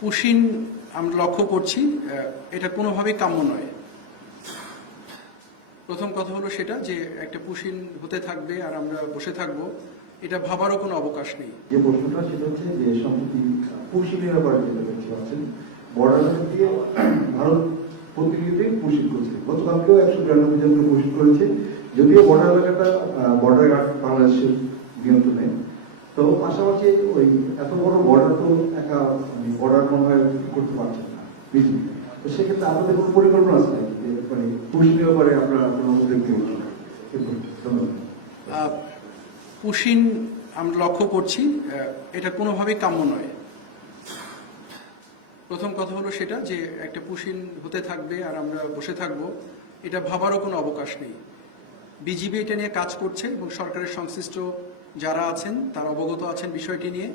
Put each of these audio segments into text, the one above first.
Push in আমরা লক্ষ্য করছি, এটা কোনোভাবেই কাম্য নয়। প্রথম কথা হলো সেটা যে একটা পুশিন হতে থাকবে আর আমরা বসে থাকবো, এটা ভাবারও কোনো অবকাশ নেই। যে প্রশ্নটা সেটা হচ্ছে যে সম্প্রতি পুশিনের ব্যাপারে যেটা দেখতে পাচ্ছেন, বর্ডার দিয়ে ভারত প্রতিনিয়তই পুশিন করছে। গতকালকেও 192 জনকে পুশিন করেছে, যদিও বর্ডার এলাকাটা বর্ডার গার্ড বাংলাদেশের নিয়ন্ত্রণে। তো পাশাপাশি ওই এত বড় বর্ডার তো একা বর্ডার মনে হয় করতে পারছেন না বিজেপি। তো সেক্ষেত্রে আপনাদের কোনো পরিকল্পনা আছে নাকি যে মানে পুশিনের ব্যাপারে আপনারা কোনো উদ্যোগ নিয়েছেন? ধন্যবাদ। পুশিন আমরা লক্ষ্য করছি, এটা কোনোভাবেই কাম্য নয়। প্রথম কথা হলো সেটা যে একটা পুশিন হতে থাকবে আর আমরা বসে থাকবো, এটা ভাবারও কোনো অবকাশ নেই। বিজিবি এটা নিয়ে কাজ করছে এবং সরকারের সংশ্লিষ্ট যারা আছেন তারা অবগত আছেন বিষয়টি নিয়ে।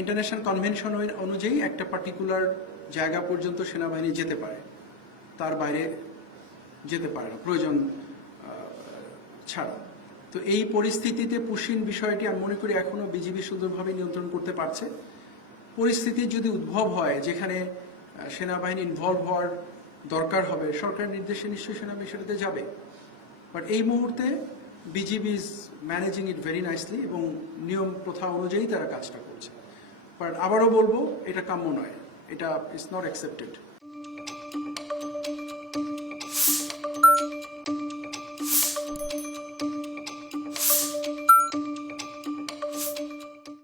ইন্টারন্যাশনাল কনভেনশন অনুযায়ী একটা পার্টিকুলার জায়গা পর্যন্ত সেনাবাহিনী যেতে পারে, তার বাইরে যেতে পারে না প্রয়োজন ছাড়া। তো এই পরিস্থিতিতে পুশিন বিষয়টি আমি মনে করি এখনো বিজিবি সুন্দরভাবে নিয়ন্ত্রণ করতে পারছে। পরিস্থিতি যদি উদ্ভব হয় যেখানে সেনাবাহিনী ইনভলভ হওয়ার দরকার হবে, সরকারের নির্দেশে নিশ্চয়ই সেনাবাহিনী সেটাতে যাবে। বাট এই মুহূর্তে BGB is managing it very nicely এবং নিয়ম প্রথা অনুযায়ী তারা কাজটা করছে। বাট আবারও বলবো, এটা কাম্য নয়, এটা ইজ নট অ্যাকসেপ্টেড।